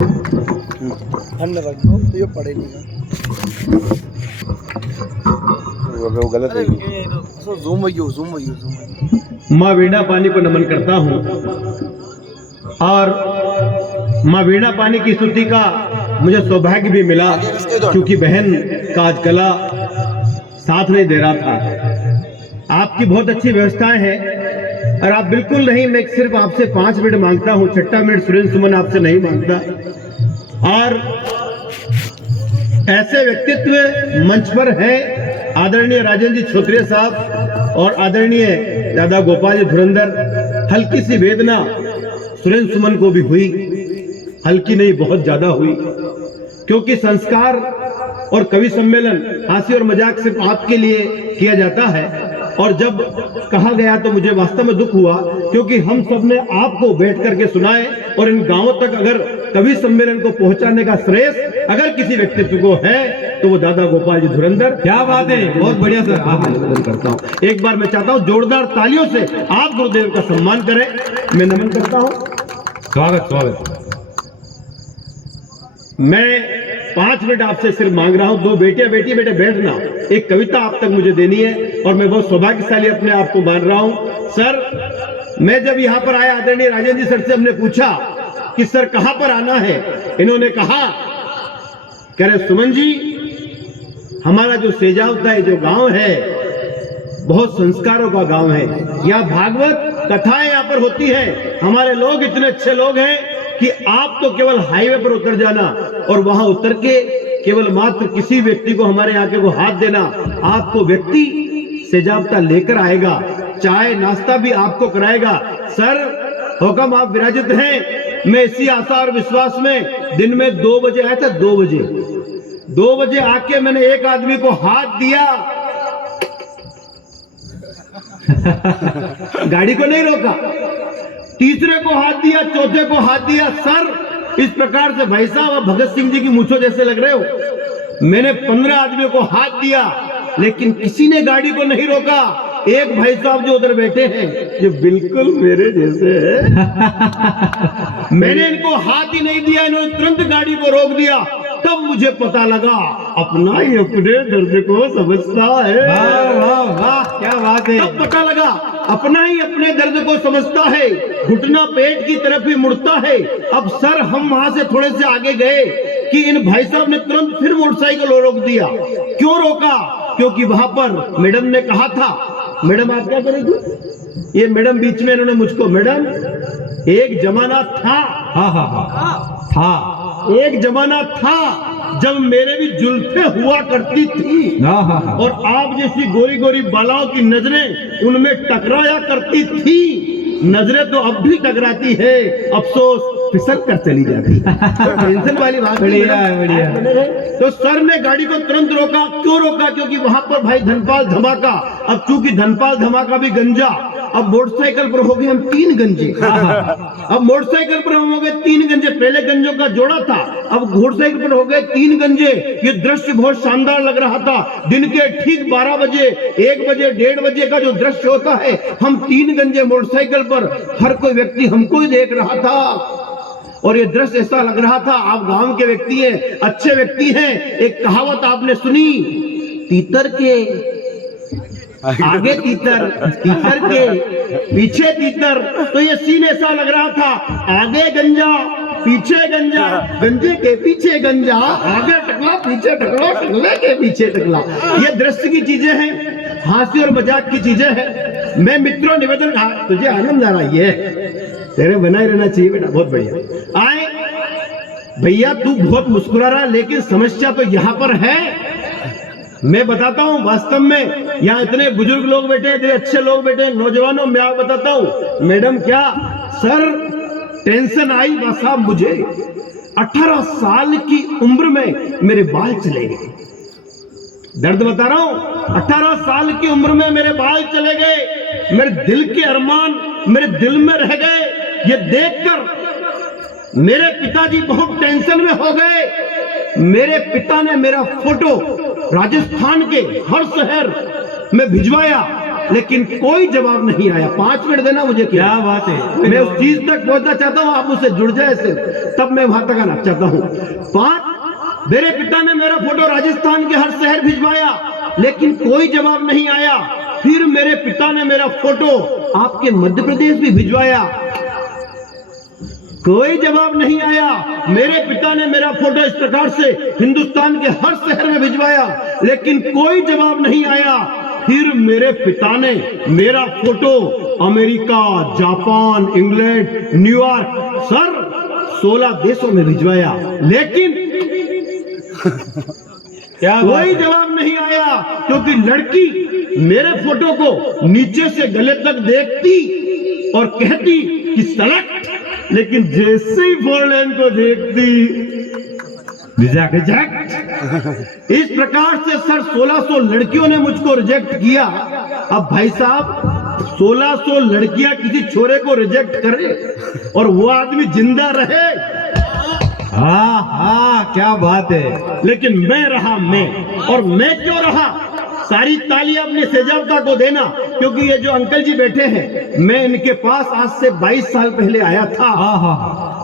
ठंड रख दो तो ये पड़े नहीं वो गलत है। जूम जूम माँ वीणा पानी को नमन करता हूँ और माँ वीणा पानी की स्तुति का मुझे सौभाग्य भी मिला, क्योंकि बहन का आज गला साथ नहीं दे रहा था। आपकी बहुत अच्छी व्यवस्थाएं हैं और आप बिल्कुल नहीं, मैं सिर्फ आपसे 5 मिनट मांगता हूँ, 6 मिनट सुरेंद्र सुमन आपसे नहीं मांगता। और ऐसे व्यक्तित्व मंच पर है आदरणीय राजेंद्र जी छोत्रिय साहब और आदरणीय दादा गोपाल जी धुरंधर। हल्की सी वेदना सुरेंद्र सुमन को भी हुई, हल्की नहीं बहुत ज्यादा हुई, क्योंकि संस्कार और कवि सम्मेलन हंसी और मजाक सिर्फ आपके लिए किया जाता है। और जब कहा गया तो मुझे वास्तव में दुख हुआ, क्योंकि हम सब ने आपको बैठ करके सुनाए और इन गांवों तक अगर कवि सम्मेलन को पहुंचाने का श्रेय अगर किसी व्यक्तित्व को है तो वो दादा गोपाल जी धुरंधर। क्या बात है, बहुत बढ़िया सर, आप नमन करता हूँ। एक बार मैं चाहता हूँ जोरदार तालियों से आप गुरुदेव का सम्मान करें। मैं नमन करता हूँ। स्वागत स्वागत। मैं 5 मिनट आपसे सिर्फ मांग रहा हूं। 2 बेटे बेटे बैठना, एक कविता आप तक मुझे देनी है और मैं बहुत सौभाग्यशाली अपने आप को मान रहा हूं। सर, मैं जब यहां पर आया आदरणीय राजेंद्र जी सर से हमने पूछा कि सर कहां पर आना है, इन्होंने कहा, कह रहे सुमन जी हमारा जो सेजावता है, जो गांव है, बहुत संस्कारों का गांव है। यहाँ भागवत कथाएं यहाँ पर होती है। हमारे लोग इतने अच्छे लोग हैं कि आप तो केवल हाईवे पर उतर जाना और वहां उतर के केवल मात्र किसी व्यक्ति को हमारे यहाँ के को हाथ देना, आपको व्यक्ति सेजावता लेकर आएगा, चाय नाश्ता भी आपको कराएगा। सर हुक्म आप विराजित हैं। मैं इसी आशा और विश्वास में दिन में 2 बजे आया था। 2 बजे आके मैंने एक आदमी को हाथ दिया गाड़ी को नहीं रोका, तीसरे को हाथ दिया, चौथे को हाथ दिया। सर इस प्रकार से भाई साहब भगत सिंह जी की मूंछों जैसे लग रहे हो। मैंने 15 आदमियों को हाथ दिया, लेकिन किसी ने गाड़ी को नहीं रोका। एक भाई साहब जो उधर बैठे हैं, जो बिल्कुल मेरे जैसे है मैंने इनको हाथ ही नहीं दिया, इन्होंने तुरंत गाड़ी को रोक दिया। तब मुझे पता लगा अपना ही अपने दर्द को समझता है। वाह वाह वाह, क्या बात है। तब पता लगा अपना ही अपने दर्द को समझता है, घुटना पेट की तरफ ही मुड़ता है। अब सर हम वहां से थोड़े से आगे गए कि इन भाई साहब ने तुरंत फिर मोटरसाइकिल रोक दिया। क्यों रोका? क्योंकि वहां पर मैडम ने कहा था, मैडम आप क्या करेगी? ये मैडम बीच में इन्होंने मुझको, मैडम एक जमाना था, था एक जमाना था जब मेरे भी जुल्फे हुआ करती थी और आप जैसी गोरी गोरी बालाओं की नजरें उनमें टकराया करती थी। नजरें तो अब भी टकराती है, अफसोस फिसल कर चली जाती है। टेंशन वाली बात। बढ़िया बढ़िया। तो सर ने गाड़ी को तुरंत रोका। क्यों रोका? क्योंकि वहां पर भाई धनपाल धमाका, अब चूंकि धनपाल धमाका भी गंजा, अब मोटरसाइकिल पर हो गए हम 3 गंजे। अब मोटरसाइकिल पर हम हो गए 3 गंजे, पहले गंजों का जोड़ा था, अब मोटरसाइकिल पर हो गए 3 गंजे। ये दृश्य बहुत शानदार लग रहा था। दिन के ठीक 12 बजे, 1 बजे, 1:30 बजे का जो दृश्य होता है, हम 3 गंजे मोटरसाइकिल पर, हर कोई व्यक्ति हमको ही देख रहा था और ये दृश्य ऐसा लग रहा था आप गांव के व्यक्ति हैं, अच्छे व्यक्ति हैं। एक कहावत आपने सुनी, तीतर के आगे तीतर, तीतर के पीछे तीतर। तो ये सीन ऐसा लग रहा था, आगे गंजा पीछे गंजा, गंजे के पीछे गंजा, आगे टकला पीछे टकला, टकले के पीछे टकला। ये दृश्य की चीजें हैं, हंसी और मजाक की चीजें हैं। मैं मित्रों निवेदन, तुझे आनंद आ रहा है, तेरे बनाए रहना चाहिए बेटा, बहुत बढ़िया। आए भैया, तू बहुत मुस्कुरा रहा, लेकिन समस्या तो यहाँ पर है। मैं बताता हूँ, वास्तव में यहाँ इतने बुजुर्ग लोग बैठे, इतने अच्छे लोग बैठे, नौजवानों मैं आप बताता हूँ। मैडम क्या सर टेंशन आई बस साहब, मुझे 18 साल की उम्र में मेरे बाल चले गए। दर्द बता रहा हूँ, 18 साल की उम्र में मेरे बाल चले गए, मेरे दिल के अरमान मेरे दिल में रह गए। ये देखकर मेरे पिताजी बहुत टेंशन में हो गए। मेरे पिता ने मेरा फोटो राजस्थान के हर शहर में भिजवाया लेकिन कोई जवाब नहीं आया। 5 मिनट देना मुझे। क्या बात है, मैं उस चीज तक पहुंचना चाहता हूँ, आप मुझसे जुड़ जाए सिर्फ, तब मैं वहां तक आना चाहता हूँ। 5, मेरे पिता ने मेरा फोटो राजस्थान के हर शहर भिजवाया, लेकिन कोई जवाब नहीं आया। फिर मेरे पिता ने मेरा फोटो आपके मध्य प्रदेश भी भिजवाया, कोई जवाब नहीं आया। मेरे पिता ने मेरा फोटो इस प्रकार से हिंदुस्तान के हर शहर में भिजवाया, लेकिन कोई जवाब नहीं आया। फिर मेरे पिता ने मेरा photo America, Japan, England, New York, sir 16 देशों में भिजवाया, लेकिन कोई जवाब नहीं आया, क्योंकि लड़की मेरे फोटो को नीचे से गले तक देखती और कहती कि सेलेक्ट, लेकिन जैसे ही 4 लेन को देखती रिजेक्ट। इस प्रकार से सर 1600 लड़कियों ने मुझको रिजेक्ट किया। अब भाई साहब 1600 लड़कियां किसी छोरे को रिजेक्ट करे और वो आदमी जिंदा रहे, हाँ हाँ क्या बात है। लेकिन मैं रहा मैं, और मैं क्यों रहा? सारी तालियां अपने सेजावता को देना, क्योंकि ये जो अंकल जी बैठे हैं, मैं इनके पास आज से 22 साल पहले आया था।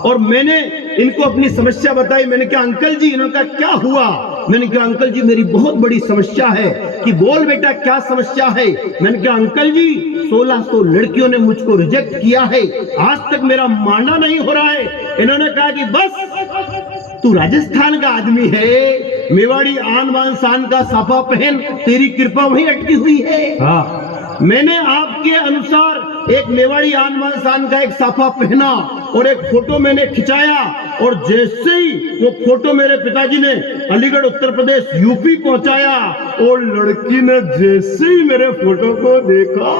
और मैंने इनको अपनी समस्या बताई। मैंने कहा अंकल जी, इन्होंने कहा क्या हुआ? मैंने कहा अंकल जी मेरी बहुत बड़ी समस्या है। कि बोल बेटा क्या समस्या है? मैंने कहा अंकल जी 1600 लड़कियों ने मुझको रिजेक्ट किया है, आज तक मेरा माना नहीं हो रहा है। इन्होंने कहा कि बस तू राजस्थान का आदमी है, मेवाड़ी आन बान शान का साफा पहन, तेरी कृपा वहीं अटकी हुई है। हाँ। मैंने आपके अनुसार एक मेवाड़ी आन बान शान का एक साफा पहना और एक फोटो मैंने खिंचाया, और जैसे ही वो फोटो मेरे पिताजी ने अलीगढ़ उत्तर प्रदेश यूपी पहुंचाया, और लड़की ने जैसे ही मेरे फोटो को देखा,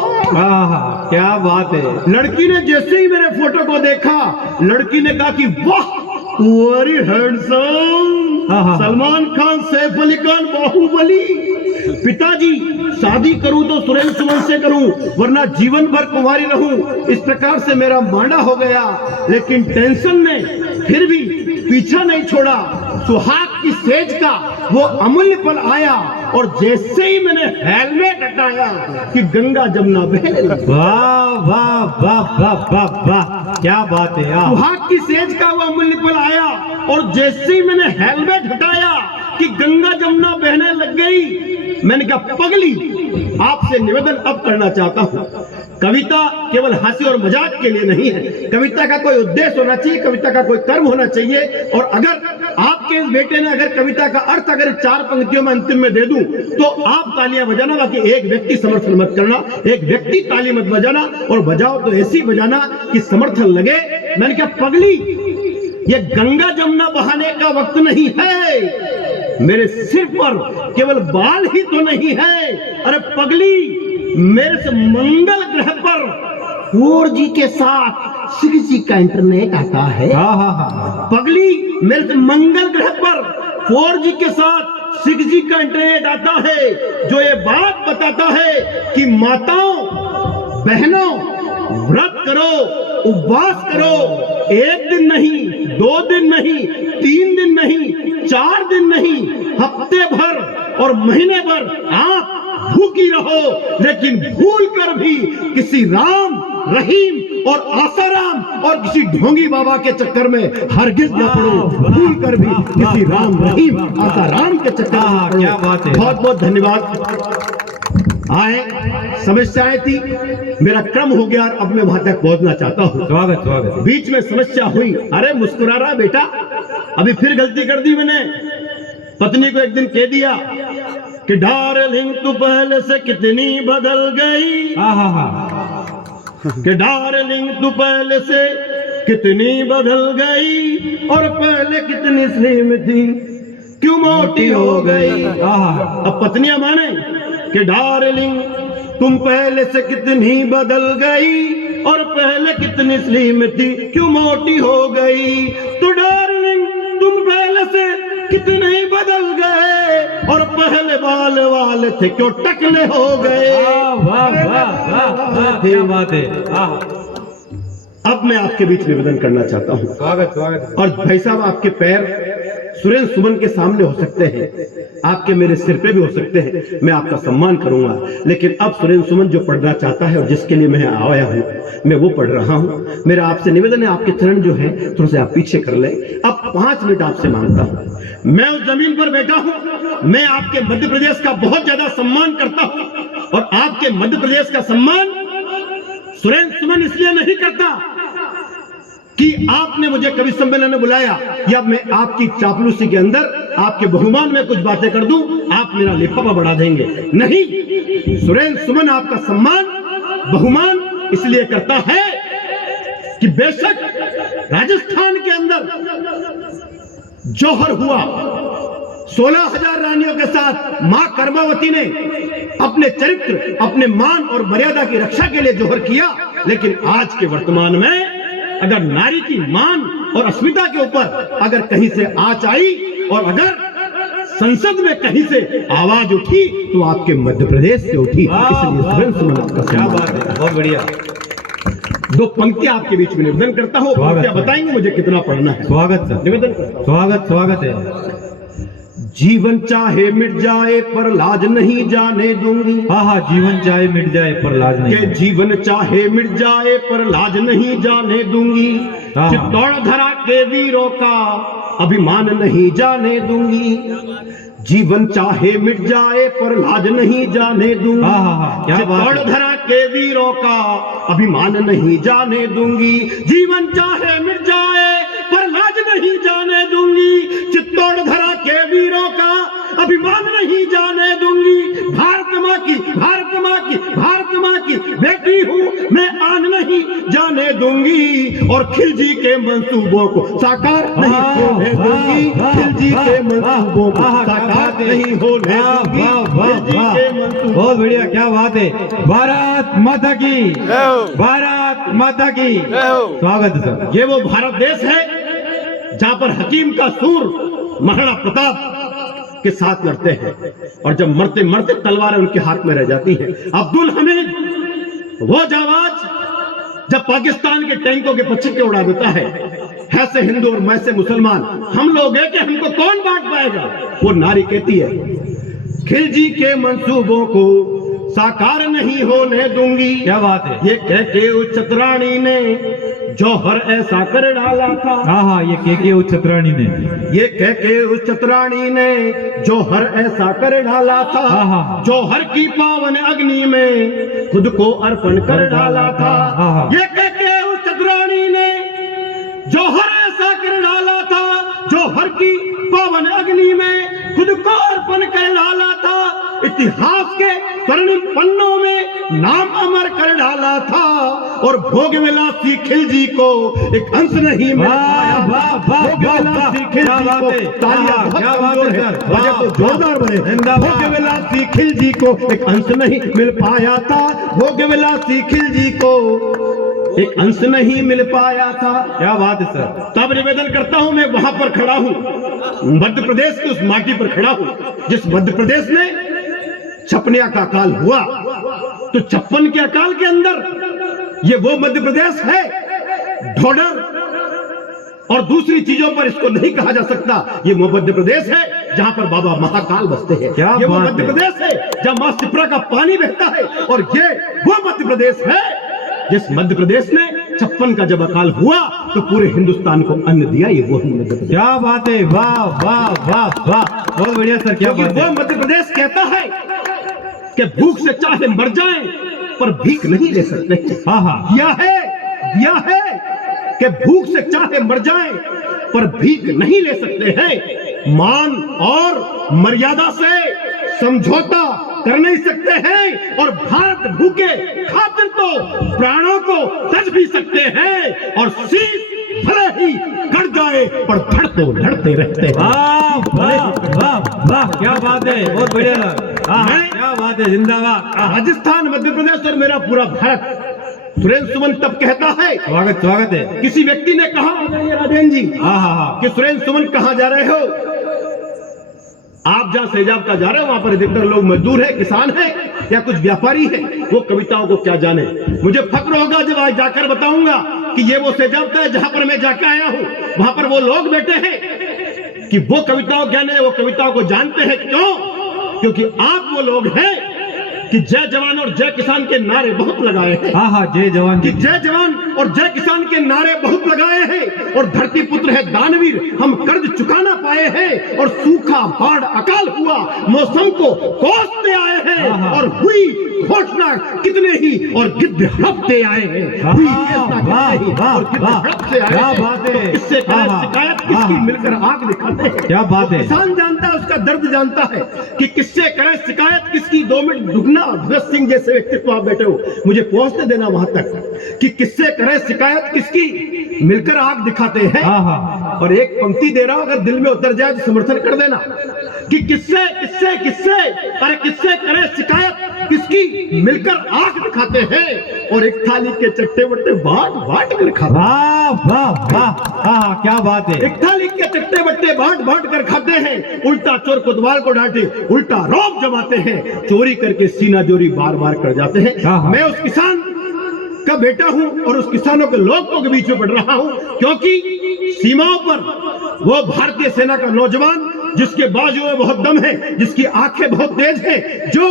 क्या बात है, लड़की ने जैसे ही मेरे फोटो को देखा, लड़की ने कहा कि वाह वेरी हैंडसम, सलमान खान, सैफ अली खान, बाहुबली। पिताजी शादी करूं तो सुरेंद्र सुमन से करूं, वरना जीवन भर कुंवारी रहूं। इस प्रकार से मेरा मांडा हो गया, लेकिन टेंशन ने फिर भी पीछा नहीं छोड़ा। सुहाग की सेज का वो अमूल्य पल आया, और जैसे ही मैंने हेलमेट हटाया कि गंगा जमुना बहने लगी। वाह वाह वाह वाह वाह वाह क्या बात है। सुहाग की सेज का वो अमूल्य पल आया, और जैसे ही मैंने हेलमेट हटाया कि गंगा जमुना बहने लग गई। मैंने कहा पगली, आपसे निवेदन अब करना चाहता हूं, कविता केवल हंसी और मजाक के लिए नहीं है, कविता का कोई उद्देश्य होना चाहिए, कविता का कोई कर्म होना चाहिए। और अगर आपके इस बेटे ने अगर कविता का अर्थ अगर 4 पंक्तियों में अंतिम में दे दूं, तो आप तालियां बजाना, बाकी एक व्यक्ति समर्थन मत करना, एक व्यक्ति ताली मत बजाना, और बजाओ तो ऐसी बजाना कि समर्थन लगे। मैंने कहा पगली, ये गंगा जमुना बहाने का वक्त नहीं है, मेरे सिर पर केवल बाल ही तो नहीं है, अरे पगली मेरे से मंगल ग्रह पर 4G के साथ 6G का इंटरनेट आता है। पगली मेरे से मंगल ग्रह पर 4G के साथ 6G का इंटरनेट आता है, जो ये बात बताता है कि माताओं बहनों व्रत करो, उपवास करो, 1 दिन नहीं, 2 दिन नहीं, 3 दिन नहीं, 4 दिन नहीं, हफ्ते भर और महीने भर आप भूखी रहो, लेकिन भूल कर भी किसी राम, रहीम और आसाराम और किसी ढोंगी बाबा के चक्कर में हरगिज न पड़ो। भूल कर भी किसी राम, रहीम, आसाराम के चक्कर में। क्या बात है। बहुत बहुत धन्यवाद। आए, समस्याएं थी, मेरा क्रम हो गया, अब मैं वहां तक पहुंचना चाहता हूँ। स्वागत स्वागत। बीच में समस्या हुई, अरे मुस्कुरा रहा बेटा, अभी फिर गलती कर दी मैंने। पत्नी को एक दिन कह दिया कि डार्लिंग तू पहले से कितनी बदल गई, कि डार्लिंग तू पहले से कितनी बदल गई, और पहले कितनी स्लिम थी, क्यों मोटी हो गई। अब पत्नियां माने कि डार्लिंग तुम पहले से कितनी बदल गई, और पहले कितनी स्लिम थी, क्यों मोटी हो गई। तो डार्लिंग तुम पहले से कितने बदल गए, और पहले बाल वाले थे, क्यों टकले हो गए। वाह वाह वाह क्या बात है। अब मैं आपके बीच निवेदन करना चाहता हूँ। स्वागत स्वागत। और भाई साहब आपके पैर सुरेंद्र सुमन के सामने हो सकते हैं, आपके मेरे सिर पे भी हो सकते हैं, मैं आपका सम्मान करूंगा। लेकिन अब सुरेंद्र सुमन जो पढ़ना चाहता है और जिसके लिए मैं आया हूं, मैं वो पढ़ रहा हूं। मेरा आपसे निवेदन है, आपके चरण जो है थोड़ा सा आप पीछे कर ले। अब 5 मिनट आपसे मांगता हूं। मैं उस जमीन पर बैठा हूं, मैं आपके मध्य प्रदेश का बहुत ज्यादा सम्मान करता हूं और आपके मध्य प्रदेश का सम्मान सुरेंद्र सुमन इसलिए नहीं करता कि आपने मुझे कवि सम्मेलन में बुलाया या मैं आपकी चापलूसी के अंदर आपके बहुमान में कुछ बातें कर दूं, आप मेरा लिफाफा बढ़ा देंगे। नहीं, सुरेंद्र सुमन आपका सम्मान बहुमान इसलिए करता है कि बेशक राजस्थान के अंदर जौहर हुआ, 16,000 रानियों के साथ मां कर्मावती ने अपने चरित्र, अपने मान और मर्यादा की रक्षा के लिए जौहर किया। लेकिन आज के वर्तमान में अगर नारी की मान और अस्मिता के ऊपर अगर कहीं से आंच आई और अगर संसद में कहीं से आवाज उठी तो आपके मध्य प्रदेश से उठी। इसलिए सुरेंद्र सुमन आपका क्या बात है, बहुत बढ़िया। 2 पंक्तियां आपके बीच में निवेदन करता हूं, पंक्तियां बताएंगे मुझे कितना पढ़ना है। स्वागत सर, निवेदन करता हूं। स्वागत है। जीवन चाहे मिट जाए पर लाज नहीं जाने दूंगी। हाँ, जीवन चाहे मिट जाए पर लाज नहीं। के जीवन चाहे मिट जाए पर लाज नहीं जाने दूंगी। चित्तौड़ धरा के वीरों का अभिमान नहीं जाने दूंगी। जीवन चाहे मिट जाए पर लाज नहीं जाने दूंगी। चित्तौड़ धरा के वीरों का अभिमान नहीं जाने दूंगी। जीवन चाहे मिट जाए पर लाज नहीं जाने दूंगी। चित्तौड़ धरा के वीरों का अभिमान नहीं जाने दूंगी। भारत माँ की, भारत माँ की, भारत माँ की बेटी हूँ मैं, आन नहीं जाने दूंगी। और खिलजी के मंसूबों को साकार नहीं होने दूंगी। खिलजी के मंसूबों को साकार नहीं होने दूंगी। बहुत बढ़िया, क्या बात है। भारत माता की, भारत माता की स्वागत है सर। ये वो भारत देश है जहां पर हकीम का सूर महाराणा प्रताप के साथ लड़ते हैं और जब मरते मरते तलवारें उनके हाथ में रह जाती हैं। अब्दुल हमीद वो जाबाज जब पाकिस्तान के टैंकों के पछिके उड़ा देता है से हिंदू और मैं से मुसलमान, हम लोग हैं कि हमको कौन बांट पाएगा। वो नारी कहती है खिलजी के मंसूबों को साकार नहीं होने दूंगी। क्या बात है। ये कह के उस चतरानी ने जौहर ऐसा कर डाला था। हाँ, ये के उस चतरानी ने, ये कह के उस चतरानी ने जौहर ऐसा कर डाला था। जौहर की पावन अग्नि में खुद को अर्पण कर डाला था। ये कह के उस चतरानी ने जौहर ऐसा कर डाला था। जौहर की पावन अग्नि में खुद को अर्पण कर डाला था। इतिहास के स्वर्णिम पन्नों में नाम अमर कर डाला था। और भोगविलासी खिलजी को एक अंश नहीं मिल पाया। भोगविलासी खिलजी को जोरदार बने। भोगविलासी खिलजी को एक अंश नहीं मिल पाया था। भोगविलासी खिलजी को एक अंश नहीं मिल पाया था। क्या बात है सर। तब निवेदन करता हूं, मैं वहां पर खड़ा हूं, मध्य प्रदेश की उस माटी पर खड़ा हूं जिस मध्य प्रदेश में छपनिया का अकाल हुआ। तो 56 के अकाल के अंदर ये वो मध्य प्रदेश है। ढोडर और दूसरी चीजों पर इसको नहीं कहा जा सकता। ये वो मध्य प्रदेश है जहां पर बाबा महाकाल बसते हैं। ये वो मध्य प्रदेश है जहां मां सिप्रा का पानी बहता है। और ये वो मध्य प्रदेश है जिस मध्य प्रदेश ने 56 का जब अकाल हुआ तो पूरे हिंदुस्तान को अन्न दिया। ये वो मध्य प्रदेश। क्या बात है। वाह वाह वाह वाह, बहुत बढ़िया सर। क्या बात है। वो मध्य प्रदेश कहता है कि भूख से चाहे मर जाएं पर भीख नहीं ले सकते। दिया है कि भूख से चाहे मर जाएं पर भीख नहीं ले सकते हैं। मान और मर्यादा से समझौता कर नहीं सकते हैं। और भारत भूखे खातिर तो प्राणों को तज भी सकते हैं। और शीश भले ही कट जाए पर धड़ तो लड़ते रहते हैं। वाह वाह वाह वाह, क्या बात है। बहुत बढ़िया। क्या बात है। जिंदाबाद। राजस्थान, मध्य प्रदेश और मेरा पूरा भारत। सुरेंद्र सुमन तब कहता है, स्वागत है। किसी व्यक्ति ने कहा राजेंद्र जी कि सुरेंद्र सुमन कहाँ जा रहे हो। आप जहां सेजाबता जा रहे हो वहां पर अधिकतर लोग मजदूर है, किसान है या कुछ व्यापारी है। वो कविताओं को क्या जाने। मुझे फक्र होगा जब आज जाकर बताऊंगा कि ये वो सेजाबता है जहां पर मैं जाकर आया हूं। वहां पर वो लोग बैठे हैं कि वो कविताओं कहने वो कविताओं को जानते हैं। क्यों? क्योंकि आप वो लोग हैं कि जय जवान और जय किसान के नारे बहुत लगाए हैं। हाँ हाँ, जय जवान कि जी। जय जवान और जय किसान के नारे बहुत लगाए हैं और धरती पुत्र है दानवीर, हम कर्ज चुका ना पाए हैं और सूखा बाढ़ अकाल हुआ मौसम को कोसते आए हैं और हुई घोषणा कितने ही और गिद्ध हड़पते आए हैं। हुई घोषणा कितने ही और गिद्ध हड़पते आए क्या हैं। बात है। इससे शिकायत किसकी, मिलकर आग दिखाते हैं। क्या बात है। किसान जानता है, उसका दर्द जानता है कि किससे करें शिकायत किसकी। 2 मिनट रुकना, भगत सिंह जैसे व्यक्तित्व आप बैठे हो, मुझे पहुंचने देना वहां तक कि किससे करें शिकायत किसकी, मिलकर आग दिखाते हैं। हाँ हाँ, और एक पंक्ति दे रहा हूं, अगर दिल में उतर जाए तो समर्थन कर देना कि किससे किससे किससे अरे किससे करें शिकायत किसकी, मिलकर आग दिखाते हैं और एक थाली के चट्टे बट्टे बांट बांट कर खाते हैं। वाह वाह वाह, हाँ क्या बात है। एक थाली के चट्टे बट्टे बांट बांट कर खाते हैं। उल्टा चोर कोतवाल को डांटे, उल्टा रौब जमाते हैं, चोरी करके सीना जोरी बार बार कर जाते हैं। हाँ, हाँ। मैं उस किसान का बेटा हूं और उस किसानों के लोगों के बीच में पढ़ रहा हूं, क्योंकि सीमाओं पर वो भारतीय सेना का नौजवान जिसके बाजू में बहुत दम है, जिसकी आंखें बहुत तेज है, जो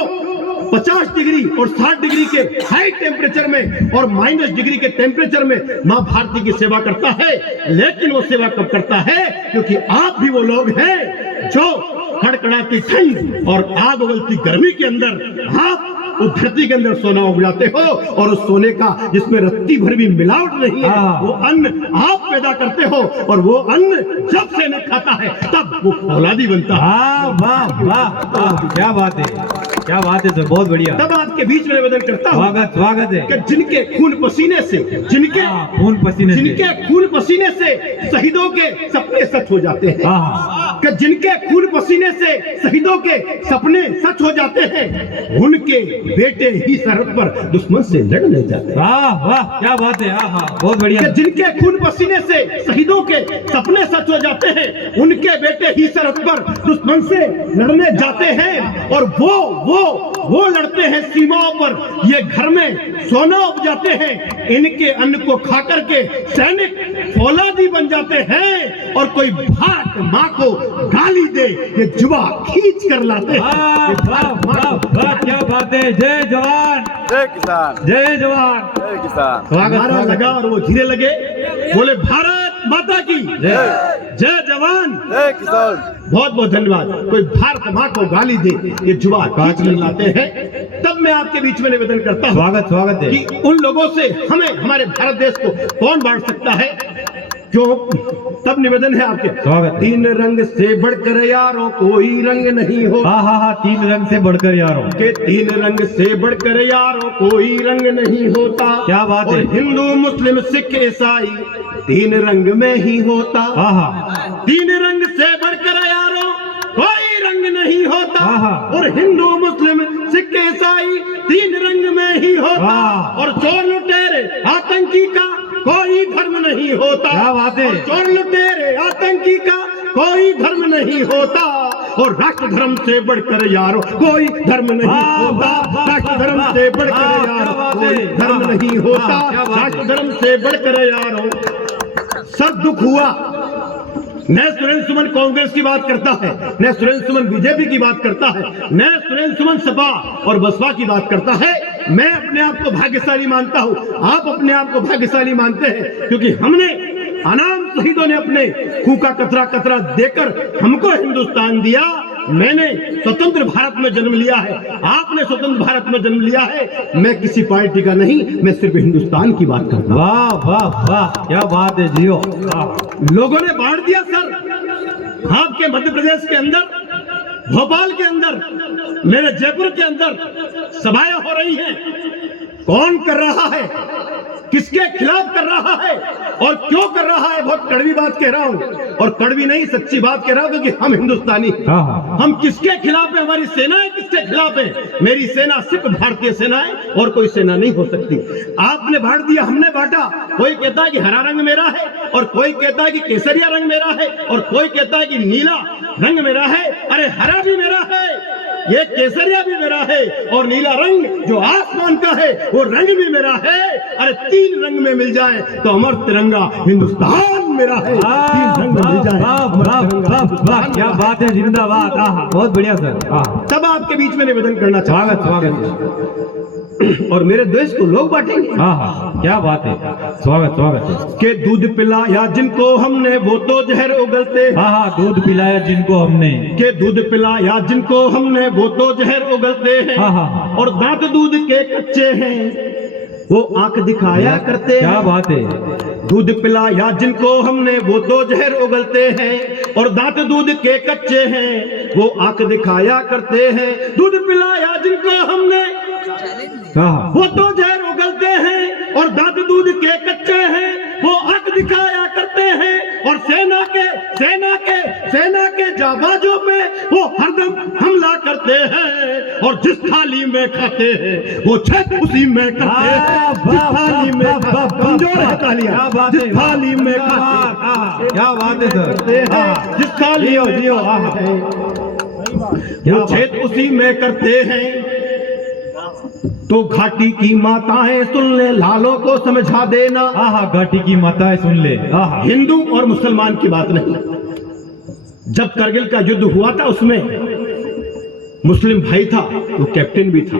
50 डिग्री और 60 डिग्री के हाई टेम्परेचर में और माइनस डिग्री के टेम्परेचर में मां भारती की सेवा करता है। लेकिन वो सेवा कब करता है? क्योंकि आप भी वो लोग हैं जो कड़कड़ाती ठंड और आग उगलती गर्मी के अंदर आप उस धरती के अंदर सोना उगाते हो और उस सोने का जिसमें रत्ती भर भी मिलावट नहीं है, वो अन्न आप पैदा करते हो और वो अन्न जब सैनिक खाता है तब वो फौलादी बनता है। हाँ वाह वाह वाह, क्या बात है, क्या बात है सर, बहुत बढ़िया। तब आपके बीच में निवेदन करता हूं स्वागत स्वागत है। कि जिनके खून पसीने से खून पसीने से, जिनके खून पसीने से शहीदों के सपने सच हो जाते हैं, हाँ कि जिनके खून पसीने से शहीदों के सपने सच हो जाते हैं, उनके बेटे ही सरहद पर दुश्मन से लड़ने जाते हैं। वाह वाह, क्या बात है। हाँ हाँ, बहुत बढ़िया। कि जिनके खून पसीने से शहीदों के सपने सच हो जाते हैं, उनके बेटे ही सरहद पर दुश्मन से लड़ने जाते हैं और वो लड़ते हैं सीमाओं पर, ये घर में सोना उपजाते हैं। इनके अन्न को खा करके सैनिक फौलादी बन जाते हैं और कोई भारत माँ को गाली दे ये जुबा खींच कर लाते हैं। वाह वाह वाह वाह, क्या बात है। जय जवान जय किसान, जय जवान। जय किसान। नारा लगा और वो धीरे लगे, बोले भारत माता की जय। जय जवान जय किसान। बहुत बहुत धन्यवाद। कोई भारत माँ को गाली दे ये जुबा खींच कर लाते हैं। तब मैं आपके बीच में निवेदन करता हूँ स्वागत स्वागत है। कि उन लोगों से हमें हमारे भारत देश को कौन बांट सकता है? क्यों? तब निवेदन है आपके, स्वागत। 3 रंग से बढ़कर यारों कोई रंग नहीं हो। हाँ हाँ हाँ, 3 रंग से बढ़कर यारों। के 3 रंग से बढ़कर यारों कोई रंग नहीं होता। क्या बात है। और हिंदू मुस्लिम सिख ईसाई 3 रंग में ही होता। हाँ हाँ 3 रंग से बढ़कर यारों कोई रंग नहीं होता। हाँ, हाँ। और हिंदू मुस्लिम सिख ईसाई 3 रंग में ही होता। हाँ। और चोर लुटेरे आतंकी का कोई धर्म नहीं होता। क्या बात है। और चोर लुटेरे आतंकी का कोई धर्म नहीं होता। और राष्ट्र धर्म से बढ़कर यारों कोई धर्म नहीं वाह, होता। वाह, वाह, राष्ट्र धर्म वाह, से वाह, बढ़कर क्या यारों बात कोई है। धर्म वाह, नहीं होता। वाह, क्या बात है। राष्ट्र धर्म से बढ़कर यारों सब दुख हुआ। न सुरेंद्र सुमन कांग्रेस की बात करता है, न सुरेंद्र सुमन बीजेपी की बात करता है, न सुरेंद्र सुमन सपा और बसपा की बात करता है। मैं अपने आप को भाग्यशाली मानता हूं, आप अपने आप को भाग्यशाली मानते हैं, क्योंकि हमने अनाम शहीदों ने अपने खून का कतरा कतरा देकर हमको हिंदुस्तान दिया। मैंने स्वतंत्र भारत में जन्म लिया है, आपने स्वतंत्र भारत में जन्म लिया है। मैं किसी पार्टी का नहीं, मैं सिर्फ हिंदुस्तान की बात करता हूं। वाह वाह वाह, क्या बात है जियो। वाह। लोगों ने बांट दिया सर, आपके मध्य प्रदेश के अंदर, भोपाल के अंदर, मेरे जयपुर के अंदर सभाएं हो रही हैं। कौन कर रहा है, किसके खिलाफ कर रहा है और क्यों कर रहा है? बहुत कड़वी बात कह रहा हूं, और कड़वी नहीं सच्ची बात कह रहा हूं, क्योंकि हम हिंदुस्तानी हैं। हाँ हाँ हम किसके खिलाफ है? हमारी सेनाएं किसके खिलाफ है? मेरी सेना सिर्फ भारतीय सेना है और कोई सेना नहीं हो सकती। आपने बांट दिया, हमने बांटा। कोई कहता है कि हरा रंग मेरा है और कोई कहता है कि केसरिया रंग मेरा है और कोई कहता है कि नीला रंग मेरा है। अरे हरा भी मेरा है, ये केसरिया भी मेरा है और नीला रंग जो आसमान का है वो रंग भी मेरा है। अरे 3 रंग में मिल जाए तो अमर तिरंगा हिंदुस्तान मेरा है। 3 रंग में मिल जाए अमर तिरंगा वाह क्या बात है, जिंदाबाद। हाँ बहुत बढ़िया सर। हाँ तब आपके बीच में निवेदन करना स्वागत चाहता स्वागत। और मेरे देश को लोग बांटेंगे हाँ हाँ क्या बात है, स्वागत स्वागत है। के दूध पिलाया जिनको हमने वो तो जहर उगलते हाँ हाँ दूध पिलाया जिनको हमने, के दूध पिलाया जिनको हमने वो तो जहर उगलते हैं। हाँ हाँ हाँ और दांत दूध के कच्चे हैं वो आंख दिखाया करते क्या हैं। बात है। दूध पिलाया जिनको हमने वो तो जहर उगलते हैं और दांत दूध के कच्चे हैं वो आंख दिखाया करते हैं। दूध पिलाया जिनको हमने हाँ वो तो जहर उगलते हैं और दांत दूध के कच्चे हैं वो आंख दिखाया करते हैं। और सेना के जाबाजों पे वो हरदम हमला करते हैं और जिस थाली में खाते हैं वो छत उसी में करते हैं। जिस थाली में कमजोर है तालियां, क्या बात जिस है, थाली में क्या बात है सर। हाँ जिस थाली जियो में जियो। हाँ खाते हाँ हैं वो छेद उसी में करते हैं। तो घाटी की माताएं सुन ले, लालों को समझा देना। हाँ हाँ घाटी की माताएं सुन ले। हाँ हाँ हिंदू और मुसलमान की बात नहीं। जब करगिल का युद्ध हुआ था उसमें मुस्लिम भाई था, वो कैप्टन भी था।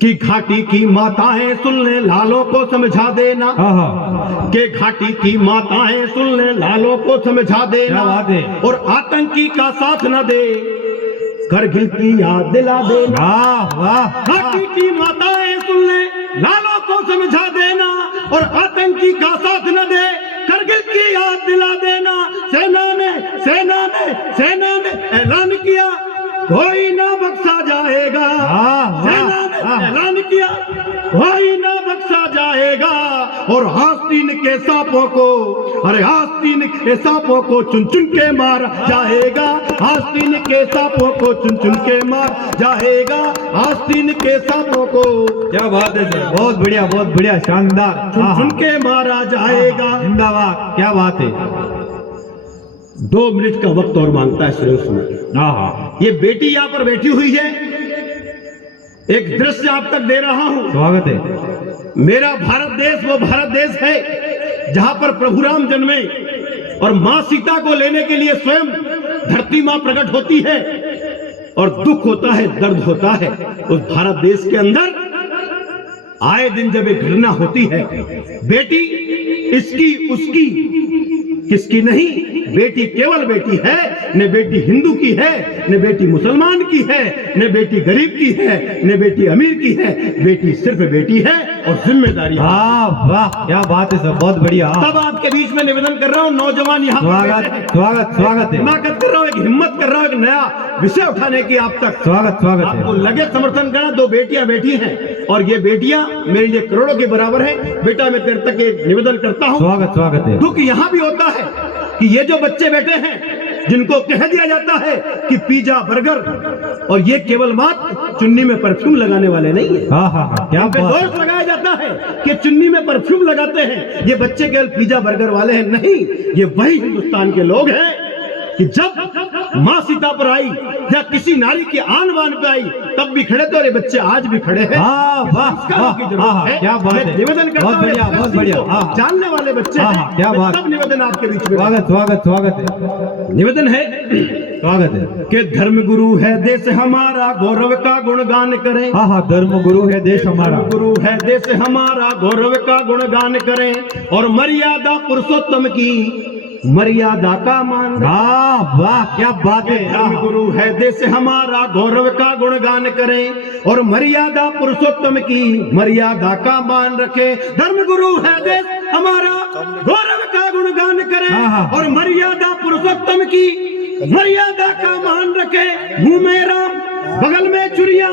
कि घाटी की माताएं सुन ले, लालों को समझा देना। हाँ हाँ के घाटी की माताएं सुन ले, लालों को समझा देना। क्या बात है। और आतंकी का साथ न दे, करगिल की याद दिला देना। वाह वाह। घाटी की माताएं सुन ले, लालों को समझा देना और आतंकी का साथ न दे, करगिल की याद दिला देना। सेना ने ऐलान किया कोई ना बख्शा जाएगा। सेना ने ऐलान किया कोई ना बख्शा जाएगा। और आस्तीन के सांपों को, अरे आस्तीन के सांपों को चुन चुन के मारा जाएगा। आस्तीन के सांपों को चुन चुन के मारा जाएगा। आस्तीन के सांपों को क्या बात है सर, बहुत बढ़िया शानदार। चुन चुन के मारा जाएगा। जिंदाबाद। क्या बात है। 2 मिनट का वक्त और मांगता है सुनो। हाँ हाँ ये बेटी यहाँ पर बैठी हुई है, एक दृश्य आप तक दे रहा हूं। स्वागत है। मेरा भारत देश वो भारत देश है जहां पर प्रभु राम जन्मे और मां सीता को लेने के लिए स्वयं धरती मां प्रकट होती है। और दुख होता है, दर्द होता है उस भारत देश के अंदर। आए दिन जब एक घटना होती है, बेटी इसकी उसकी किसकी नहीं, बेटी केवल बेटी है। न बेटी हिंदू की है, न बेटी मुसलमान की है, न बेटी गरीब की है, न बेटी अमीर की है। बेटी सिर्फ बेटी है और जिम्मेदारी। वाह वाह क्या बात है सर, बहुत बढ़िया। तब आपके बीच में निवेदन कर रहा हूँ, नौजवान यहाँ स्वागत है। हिमाकत कर रहा हूँ, एक हिम्मत कर रहा हूँ, एक नया विषय उठाने की आप तक स्वागत है। आपको लगे समर्थन करना। 2 बेटियां बैठी हैं और ये बेटियां मेरे लिए करोड़ों के बराबर है। बेटा मैं तेरे तक एक निवेदन करता हूँ। स्वागत है। दुख यहाँ भी होता है कि ये जो बच्चे बैठे हैं जिनको कह दिया जाता है कि पिज्जा बर्गर, और ये केवल बात चुन्नी में परफ्यूम लगाने वाले नहीं है। हाँ हाँ हाँ क्या बात। दोष लगाया जाता है कि चुन्नी में परफ्यूम लगाते हैं, ये बच्चे केवल पिज्जा बर्गर वाले हैं। नहीं, ये वही हिंदुस्तान के लोग हैं कि जब मां सीता पर आई या किसी नारी की आन बान पे आई तब भी खड़े थे और ये बच्चे आज भी खड़े हैं। क्या बात है। निवेदन करता हूं, बहुत बढ़िया। जानने वाले बच्चे हैं। क्या बात। तब निवेदन आपके बीच में स्वागत है। निवेदन है स्वागत है कि धर्म गुरु है देश हमारा, गौरव का गुणगान करें। हाँ हाँ धर्म गुरु है देश हमारा, गुरु है देश हमारा, गौरव का गुणगान करें। और मर्यादा पुरुषोत्तम की मर्यादा का मान। वाह वाह क्या बात है। धर्म गुरु है देश हमारा, गौरव का गुणगान करें। और मर्यादा पुरुषोत्तम की मर्यादा का मान रखे। धर्म गुरु है देश हमारा, गौरव का गुणगान करें। और मर्यादा पुरुषोत्तम की मर्यादा का मान रखे। मुंह में राम बगल में चुरिया,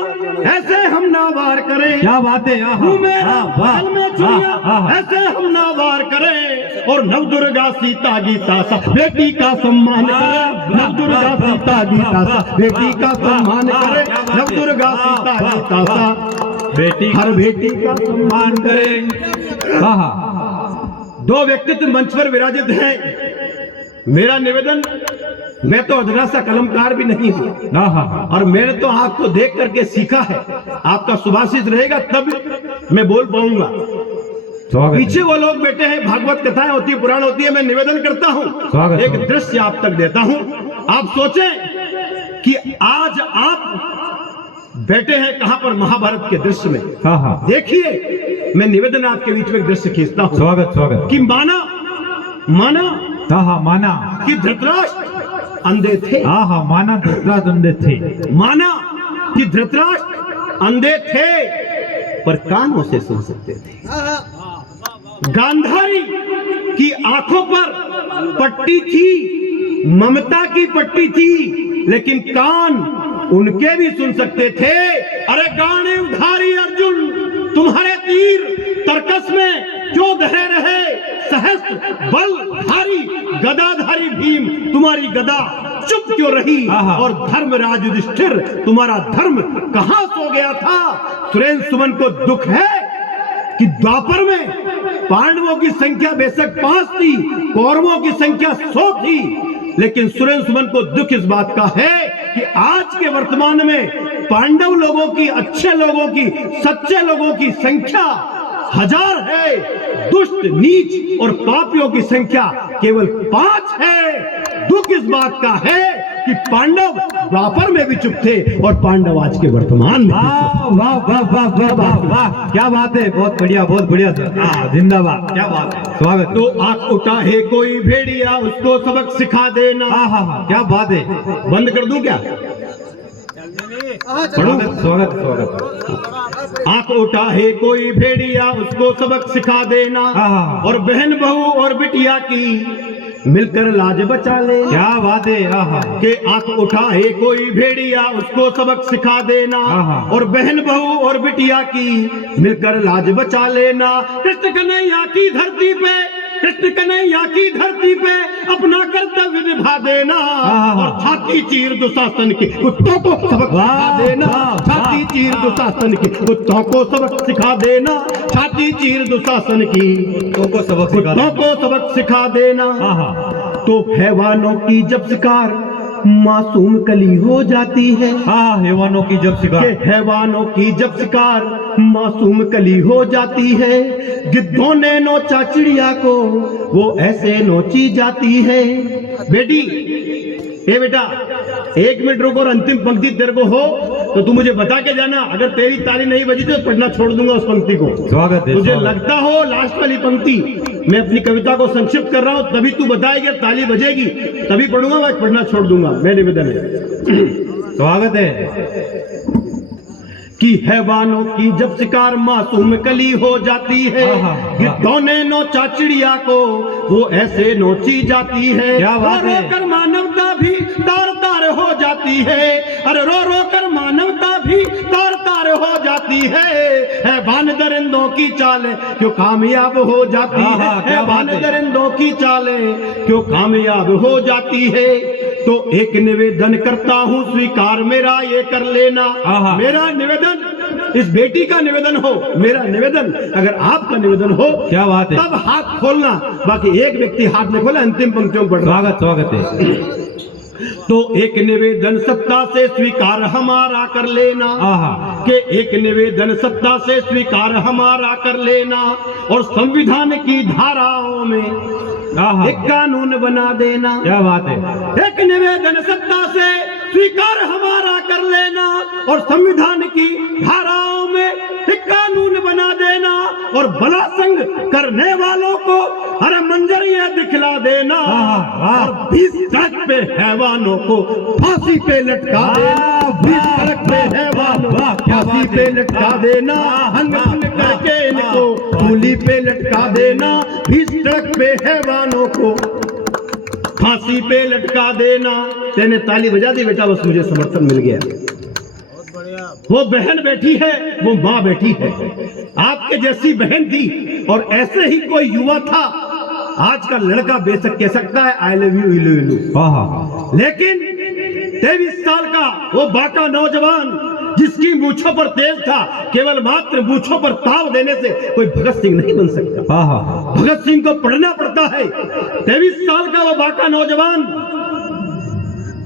ऐसे हम ना वार करें। क्या बात है। मुंह में राम बगल में चुरिया, ऐसे हम ना वार करें। और नवदुर्गा सीता गीता सा बेटी का सम्मान करें। नवदुर्गा सीता गीता सा बेटी का सम्मान करें। नवदुर्गा सीता गीता सा बेटी हर बेटी का सम्मान करें। हाँ हाँ 2 व्यक्तित्व मंच पर विराजित हैं। मेरा निवेदन, मैं तो अधरा सा कलमकार भी नहीं हूँ और मैंने तो आपको देख करके सीखा है। आपका सुभाषित रहेगा तब मैं बोल पाऊंगा। स्वागत है। पीछे वो लोग बैठे हैं, भागवत कथाएं होती है, पुराण होती है, मैं निवेदन करता हूँ, स्वागत एक है। दृश्य आप तक देता हूँ। आप सोचें कि आज आप बैठे हैं कहां पर, महाभारत के दृश्य में। हाँ हाँ देखिए, मैं निवेदन आपके बीच में एक दृश्य खींचता हूँ स्वागत स्वागत कि माना हाँ हाँ माना कि धृतराष्ट्र अंधे थे, हाँ हाँ माना धृतराष्ट्र अंधे थे, माना कि धृतराष्ट्र अंधे थे पर कानों से सुन सकते थे, गांधारी की आंखों पर पट्टी थी, ममता की पट्टी थी, लेकिन कान उनके भी सुन सकते थे। अरे गांडीवधारी अर्जुन, तुम्हारे तीर तर्कस में क्यों धरे रहे? सहस्त्र बलधारी गदाधारी भीम, तुम्हारी गदा चुप क्यों रही? आहा। और धर्मराज युधिष्ठिर, तुम्हारा धर्म कहां सो गया था? सुरेंद्र सुमन को दुख है कि द्वापर में पांडवों की संख्या बेशक 5 थी, कौरवों की संख्या 100 थी, लेकिन सुरेंद्र सुमन को दुख इस बात का है कि आज के वर्तमान में पांडव लोगों की, अच्छे लोगों की, सच्चे लोगों की संख्या 1000 है, दुष्ट नीच और पापियों की संख्या केवल 5 है। दुख इस बात का है कि पांडव द्वापर में भी चुप थे और पांडव आज के वर्तमान में। वाह वाह वाह वाह वाह वाह वाह, क्या बात है, बहुत बढ़िया सर, हाँ जिंदाबाद, क्या बात है, स्वागत। तो आंख उठाए कोई भेड़िया, उसको सबक सिखा देना। हाँ हाँ हाँ, क्या बात है, बंद कर दूं क्या? स्वागत स्वागत स्वागत। आंख उठाए कोई भेड़िया, उसको सबक सिखा देना। हाँ। और बहन बहू और बिटिया की मिलकर लाज बचा ले। क्या बात है, हाँ हाँ, के आंख उठाए कोई भेड़िया, उसको सबक सिखा देना। हाँ। और बहन बहू और बिटिया की मिलकर लाज बचा लेना। कृष्ण कन्हैया की धरती पे, कृष्ण कन्हैया की धरती पे अपना कर्तव्य निभा देना। हाँ। और छाती चीर दुशासन की कुत्तों को सबक सिखा वाह, देना। वाह, छाती वाह, चीर वाह। दुशासन की कुत्तों को सबक सिखा देना। छाती चीर दुशासन की को सबक सिखा कुत्तों को सबक सिखा देना। हाँ हाँ, तो हैवानों की जब शिकार मासूम कली हो जाती है। हाँ हैवानों की जब शिकार, के हैवानों की जब शिकार मासूम कली हो जाती है। गिद्धों ने नोचा चिड़िया को, वो ऐसे नोची जाती है। बेटी, ए बेटा, 1 मिनट रुको और अंतिम पंक्ति तेरे को हो तो तू मुझे बता के जाना। अगर तेरी ताली नहीं बजी तो पढ़ना छोड़ दूंगा उस पंक्ति को। स्वागत है, तुझे स्वागत। लगता हो लास्ट वाली पंक्ति, मैं अपनी कविता को संक्षिप्त कर रहा हूं, तभी तू बताएगी, ताली बजेगी तभी पढ़ूंगा, मैं पढ़ना छोड़ दूंगा। मैं निवेदन है स्वागत है। कि हैवानों की जब शिकार मासूम कली हो जाती है। गिद्धों ने नोचा चिड़िया को, वो ऐसे नोची जाती है। क्या बात है। रो कर मानवता भी तार तार हो जाती है। अरे रो रो कर मानवता भी तार तार हो जाती है भान दरिंदों की चालें क्यों कामयाब हो जाती है। भान दरिंदों की चालें क्यों कामयाब हो जाती है। तो एक निवेदन करता हूँ, स्वीकार मेरा ये कर लेना। मेरा निवेदन इस बेटी का निवेदन हो, मेरा निवेदन अगर आपका निवेदन हो, क्या बात है, तब हाथ खोलना, बाकी एक व्यक्ति हाथ नहीं खोला, अंतिम पंक्तियों में पढ़। स्वागत स्वागत है। तो एक निवेदन सत्ता से स्वीकार हमारा कर लेना। के एक निवेदन सत्ता से स्वीकार हमारा कर लेना और संविधान की धाराओं में एक कानून बना देना। क्या बात है। एक निवेदन सत्ता से स्वीकार हमारा कर लेना और संविधान की धाराओं में एक कानून बना देना और बलात्संग करने वालों को हर मंजर यह दिखला देना और 20 सड़क पे हैवानों को फांसी पे लटका देना। 20 सड़क पे हैवानों फांसी पे लटका देना। हंग भंग करके इनको सूली पे लटका देना। 20 सड़क पे हैवानों को फांसी पे लटका देना। तेने ताली बजा दी बेटा, बस मुझे समर्थन मिल गया। वो बहन बैठी है, वो माँ बैठी है, आपके जैसी बहन थी और ऐसे ही कोई युवा था। आज का लड़का बेशक कह सकता है आई लव यू इलू इलू, लेकिन 23 साल का वो बाका नौजवान जिसकी मूंछों पर तेज था, केवल मात्र मूंछों पर ताव देने से कोई भगत सिंह नहीं बन सकता। भगत सिंह को पढ़ना पड़ता है। 23 साल का वो बाका नौजवान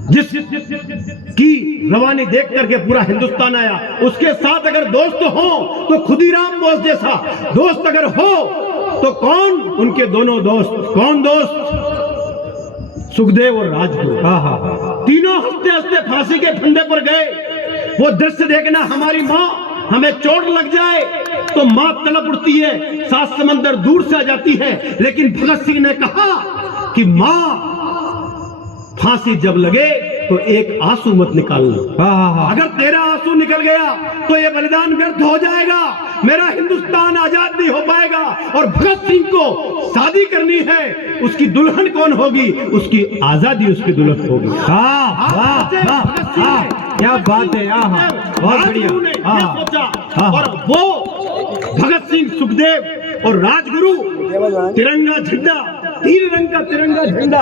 जिस की रवानी देख करके पूरा हिंदुस्तान आया, उसके साथ अगर दोस्त हो तो खुदीराम बोस जैसा दोस्त अगर हो तो कौन? उनके दोनों दोस्त। कौन दोस्त? सुखदेव और राजगुरु। तीनों हंसते हंसते फांसी के फंदे पर गए। वो दृश्य देखना, हमारी माँ, हमें चोट लग जाए तो माँ तड़प उठती है, 7 समंदर दूर से आ जाती है। लेकिन भगत सिंह ने कहा कि माँ, फांसी जब लगे तो एक आंसू मत निकालना। अगर तेरा आंसू निकल गया तो ये बलिदान व्यर्थ हो जाएगा, मेरा हिंदुस्तान आजाद नहीं हो पाएगा। और भगत सिंह को शादी करनी है, उसकी दुल्हन कौन होगी? उसकी आजादी उसकी दुल्हन होगी। क्या बात है, बहुत बढ़िया। सोचा और वो भगत सिंह, सुखदेव और राजगुरु तिरंगा झंडा, 3 रंग का तिरंगा झंडा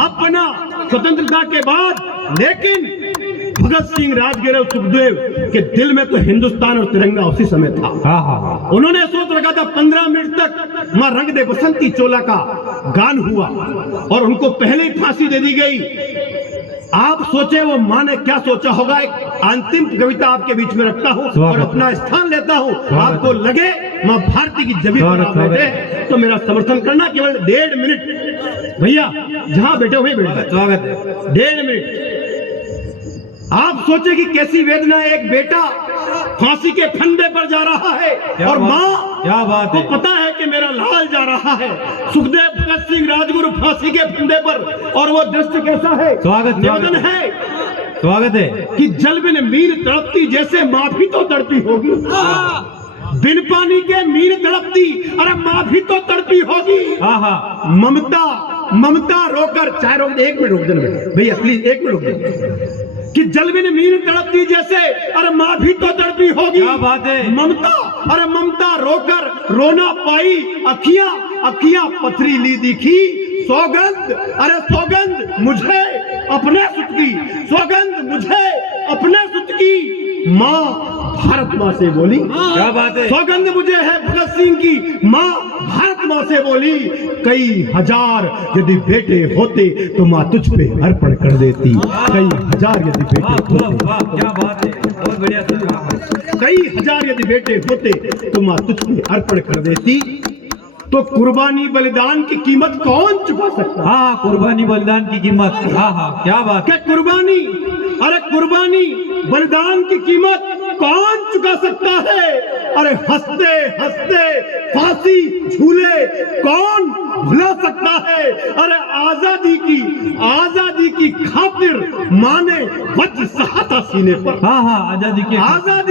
अपना स्वतंत्रता के बाद। लेकिन भगत सिंह, राजगुरु, सुखदेव के दिल में तो हिंदुस्तान और तिरंगा उसी समय था। उन्होंने सोच रखा था 15 मिनट तक मां रंग दे बसंती चोला का गान हुआ और उनको पहले ही फांसी दे दी गई। आप सोचे वो मां ने क्या सोचा होगा। एक अंतिम कविता आपके बीच में रखता हूं और अपना स्थान लेता हूं। आपको लगे मां भारती की जमीन पर बैठे तो मेरा समर्थन करना। केवल 1.5 मिनट भैया, जहां बैठे हुए बैठे, स्वागत है। 1.5 मिनट। आप सोचे कि कैसी वेदना है। एक बेटा फांसी के फंदे पर जा रहा है और माँ क्या बात को पता है कि मेरा लाल जा रहा है। सुखदेव, भगत सिंह, राजगुरु फांसी के फंदे पर, और वो दृश्य कैसा है। स्वागत निवेदन है, स्वागत है कि जल बिन मीर तड़पती जैसे माँ भी तो तड़पी होगी। बिन पानी के मीर तड़पती, अरे माँ भी तो तड़पी होगी। ममता, ममता रोकर, चाहे रोक दे, 1 मिनट रोक देना भैया प्लीज, 1 मिनट रोक दे। कि जल बिन मीर तड़पती जैसे, अरे माँ भी तो तड़पी होगी। क्या बात है। ममता, अरे ममता रोकर रोना पाई, अखियां अखियां पथरीली दिखी। सौगंध, अरे सौगंध मुझे अपने सुत की, सौगंध मुझे अपने सुत की। माँ भारत माँ से बोली। क्या बात है। सौगंध मुझे है भगत सिंह की, माँ भारत माँ से बोली। कई हजार यदि बेटे होते तो माँ तुझ पे अर्पण कर देती। कई हजार यदि बेटे होते, क्या बात है, बहुत बढ़िया। कई हजार यदि बेटे होते तो माँ तुझ पे अर्पण कर देती। तो कुर्बानी बलिदान की कीमत कौन चुका सकता? कुर्बानी बलिदान की कीमत। क्या बात है। कुर्बानी, अरे कुर्बानी बलिदान की कीमत कौन चुका सकता है? अरे हंसते हंसते फांसी झूले कौन भुला सकता है? अरे आजादी की खातिर माँ ने वज्र सहाता सीने पर। आजादी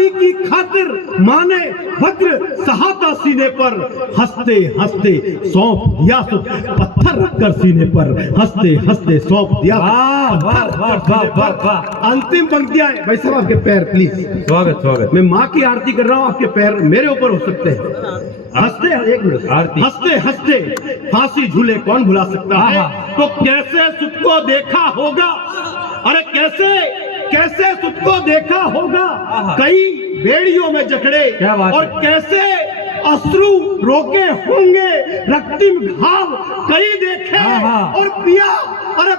की खातिर माँ ने वज्र सहाता सीने पर। हंसते हंसते सौंप दिया सुख पत्थर रखकर सीने पर। हंसते हंसते सौंप दिया। अंतिम पंक्तियां भाई साहब, आपके पैर प्लीज। स्वागत स्वागत। मैं माँ की आरती कर रहा हूँ, आपके पैर मेरे ऊपर हो सकते हैं। हंसते, 1 मिनट, हंसते हंसते फांसी झूले कौन भुला सकता है? तो कैसे सुख को देखा होगा, अरे कैसे सुख को देखा होगा। कई बेड़ियों में जकड़े और कैसे अश्रु रोके होंगे। रक्तिम घाव कई देखे और पिया, अरे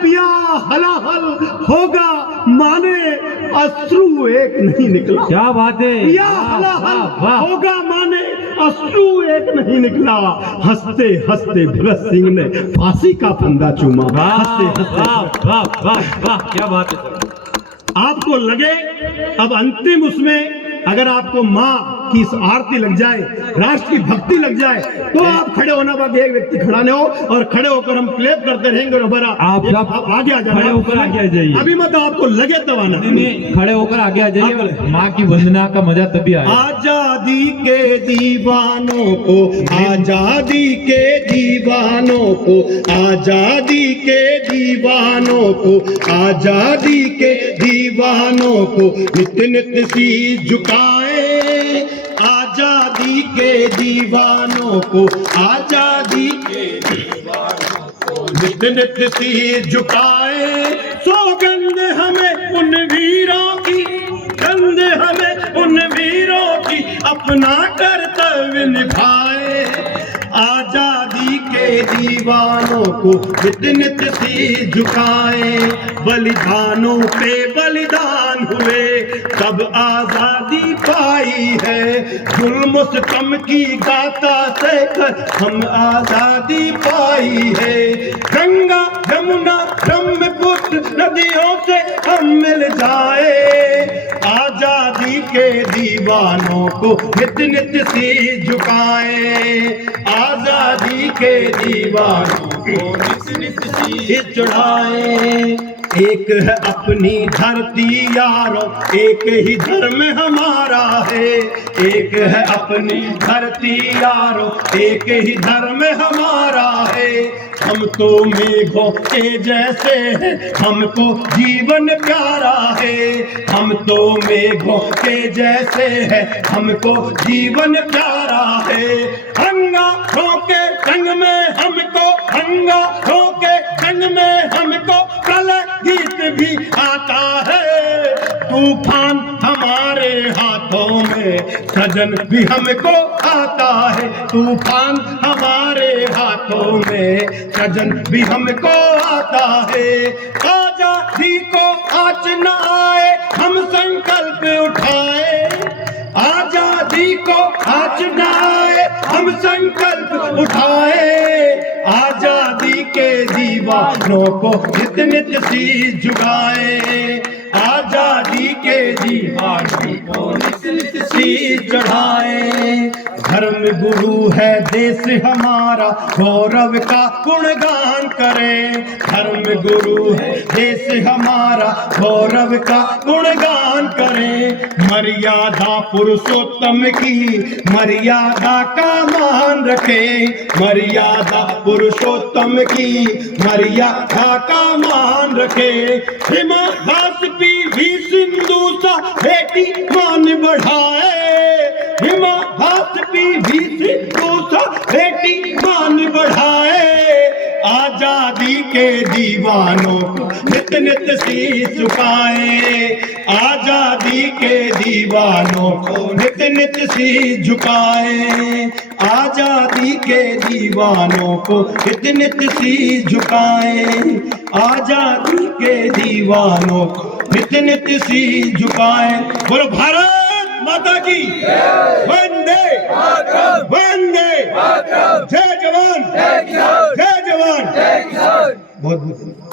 पिया हलाहल होगा। माने अश्रु एक नहीं निकला। क्या बात है। पिया हलाहल होगा, माने अश्रु एक नहीं निकला। हंसते हंसते भगत सिंह ने फांसी का फंदा चूमा। हंसते हंसते, क्या बात है। आपको लगे अब अंतिम उसमें अगर आपको माँ की इस आरती लग जाए, राष्ट्र की भक्ति लग जाए, तो आप खड़े होना, बाकी एक व्यक्ति खड़ा नहीं हो और खड़े होकर हम क्लेप करते रहेंगे। और हमारा आप आगे आ जाए, खड़े होकर आगे आ जाइए। अभी मत आपको लगे तब आना। नहीं, खड़े होकर आगे आ जाइए। माँ की वंदना का मजा तभी आएगा। आजादी के दीवानों को, आजादी के दीवानों को, आजादी के दीवानों को, आजादी के दीवानों को नित्य नित्य सी झुकाए। आजादी के दीवानों को, आजादी के दीवानों को नित्य नित्य सी झुकाए। सौगंध हमें उन वीरों की, गंध हमें उन वीरों की, अपना कर्तव्य निभाए। आजादी के दीवानों को नित्य नित्य सी झुकाए। बलिदानों पे बलिदान हुए तब आजादी पाई है, जुल्म सितम की गाथा से कर हम आजादी पाई है। गंगा यमुना ब्रह्मपुत्र नदियों से हम मिल जाए, आजादी के दीवानों को नित नित सी झुकाए, आजादी के दीवानों को नित नित सी चढ़ाए। एक है अपनी धरती यारों, एक ही धर्म हमारा है, एक है अपनी धरती यारों, एक ही धर्म हमारा है। हम तो मेघों के जैसे हैं, हमको जीवन प्यारा है, हम तो मेघों के जैसे हैं, हमको जीवन प्यारा है। अंगारों के संग में हमको, अंगारों के संग में हमको प्रलय गीत भी आता है। तूफान हमारे हाथों में सजन भी हमको आता है, तूफान हमारे हाथों में सजन भी हमको आता है। आजादी को आज न आए हम संकल्प उठाए, आजादी को आज न आए हम संकल्प उठाए, आजादी के दीवानों को नित नित सी झुकाए, आजादी के दीवानों को नित नित सी चढ़ाए। धर्म गुरु है देश हमारा, गौरव का गुणगान करें, धर्म गुरु है देश हमारा, गौरव का गुणगान करें। मर्यादा पुरुषोत्तम की, मर्यादा का मान रखें, मर्यादा पुरुषोत्तम की, मर्यादा का मान रखें। हिमदास पीवी सिंधु सा बेटी मान बढ़ाए, हिमदास पीवी सिंधु सा बेटी मान बढ़ाए, आजादी के दीवानों को नित नित सी झुकाए, आजादी के दीवानों को नित नित सी झुकाए, आजादी के दीवानों को नित नित सी झुकाए, आजादी के दीवानों को नित नित सी झुकाए। बोलो भारत माता की वंदे वंदे, जय जवान जय जवान, बहुत बहुत